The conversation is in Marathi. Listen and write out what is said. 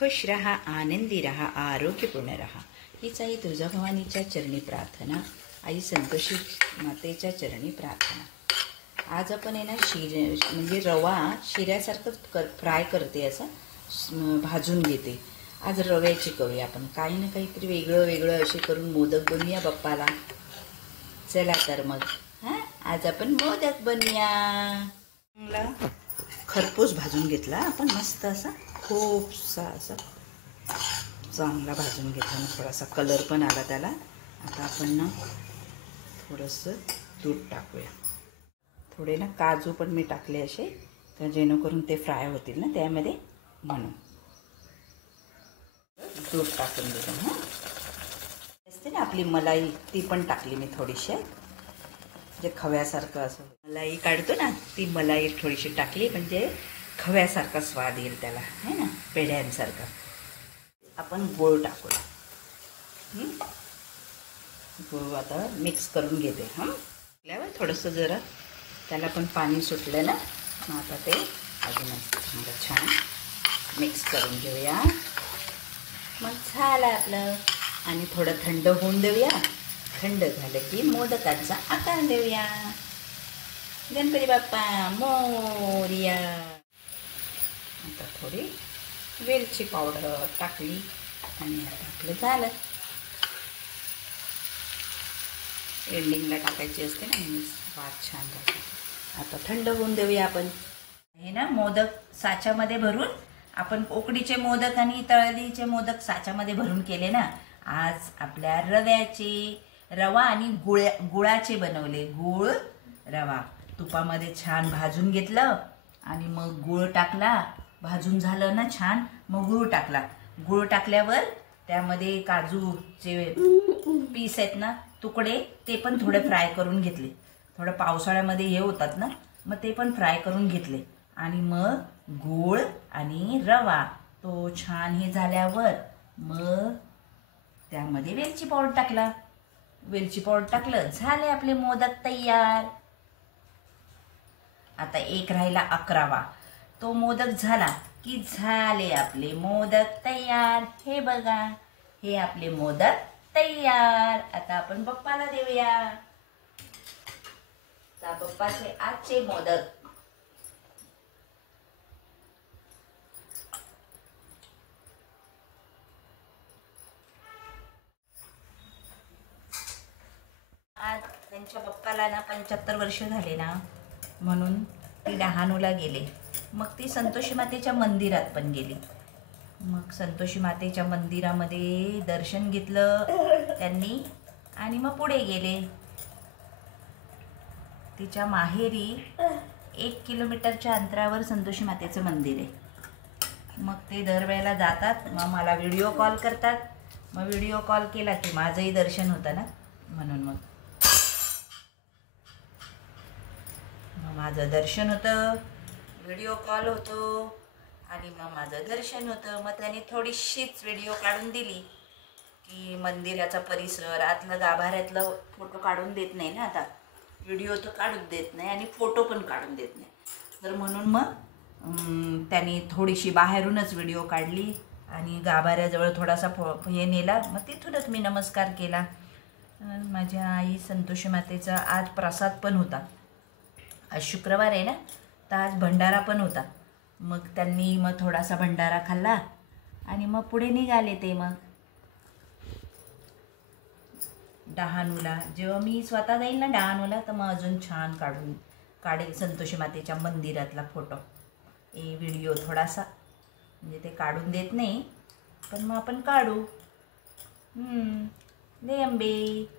खुश रहा, आनंदी रहा, आरोग्यपूर्ण रहा, हीच आई तुळजाभवानीच्या चरणी प्रार्थना, आई संतोषी मातेच्या चरणी प्रार्थना। आज आपण आहे ना म्हणजे रवा शिऱ्यासारखं फ्राय करते, असं भाजून घेते। आज रव्याची करूया आपण, काही ना काहीतरी वेगळं वेगळं असे करून मोदक बनवूया बाप्पाला। चला तर मग आज आपण मोदक बनवूया। चांगला खरपूस भाजून घेतला आपण, मस्त असा खूपसा असा चांगला भाजून घेतला ना, थोडासा कलर पण आला त्याला। आता आपण ना थोडंसं दूध टाकूया, थोडे ना काजू पण मी टाकले असे, तर जेणेकरून ते फ्राय होतील ना त्यामध्ये, म्हणून दूध टाकून दिलं। असते ना आपली मलाई, ती पण टाकली मी थोडीशी, जे खव्यासारखं असं मलाई काढतो ना, ती मलाई थोडीशी टाकली, म्हणजे खव्यासारखा स्वाद येईल त्याला, है ना, पेढ्यांसारखा। आपण गूळ टाकूया, गूळ आता मिक्स करून घेते। टाकल्यावर थोडंसं जरा त्याला पण पाणी सुटलं ना, मग आता ते अजून छान मिक्स करून घेऊया। मग झालं आपलं, आणि थोडं थंड होऊन देऊया। थंड झालं की मोदकाचा आकार देऊया। गणपती बाप्पा मोरया। आता थोडी वेलची पावडर टाकली, आणि आता आपलं झालं। एंडिंगला टाकायची असते ना, स्वाद छान राहतो। आता थंड होऊन देऊया आपण। हे ना मोदक साच्यामध्ये भरून, आपण उकडीचे मोदक आणि तळलीचे मोदक साच्यामध्ये भरून केले ना, आज आपल्या रवा आणि गुळाचे बनवले। गुळ रवा तुपामध्ये छान भाजून घेतलं, आणि मग गुळ टाकला, भाजून झालं ना छान, मग गुळ टाकला। गुळ टाकल्यावर त्यामध्ये काजूचे पीस आहेत ना, तुकडे, ते पण थोडे फ्राय करून घेतले। थोडं पावसाळ्यामध्ये हे होतात ना, मग ते पण फ्राय करून घेतले। आणि मग गूळ आणि रवा तो छान हे झाल्यावर मग त्यामध्ये वेलची पावडर टाकला। वेलची पावडर टाकलं, झाले आपले मोदक तयार। आता एक राहिला 11वा, तो मोदक झाला की झाले आपले मोदक तयार। हे बघा, हे आपले मोदक तयार। आता आपण बाप्पाला देऊया। बाप्पाचे आजचे मोदक। आज त्यांच्या बाप्पाला ना 75 वर्ष झाले ना, म्हणून ती डहाणूला गेले। मग ती संतोषी मातेच्या मंदिरात पण गेली। मग संतोषी मातेच्या मंदिरामध्ये दर्शन घेतलं त्यांनी, आणि मग पुढे गेले। तिच्या माहेरी 1 किलोमीटरच्या अंतरावर संतोषी मातेचं मंदिर आहे। मग ते दरवेळेला जातात, मग मला व्हिडिओ कॉल करतात। मग व्हिडिओ कॉल केला की माझंही दर्शन होतं ना, म्हणून मग माझं दर्शन होतं, व्हिडिओ कॉल होतो, आणि मग माझं दर्शन होतं। मग त्याने थोडीशीच व्हिडिओ काढून दिली की मंदिराचा परिसर, आतलं गाभाऱ्यातलं फोटो काढून देत नाही ना आता, व्हिडिओ तर काढून देत नाही आणि फोटो पण काढून देत नाही, तर म्हणून मग त्यांनी थोडीशी बाहेरूनच व्हिडिओ काढली, आणि गाभाऱ्याजवळ थोडासा हे नेला। मग तिथूनच मी नमस्कार केला। माझ्या आई संतोषी मातेचा आज प्रसाद पण होता। आज शुक्रवार आहे ना, तर आज भंडारा पण होता। मग त्यांनी मग थोडासा भंडारा खाल्ला, आणि मग पुढे निघाले ते मग डहाणूला। जेव्हा मी स्वतः जाईल ना डहाणूला, तर मग अजून छान काढेल संतोषी मातेच्या मंदिरातला फोटो, व्हिडिओ थोडासा, म्हणजे ते काढून देत नाही, पण मग आपण काढू। ले अंबे।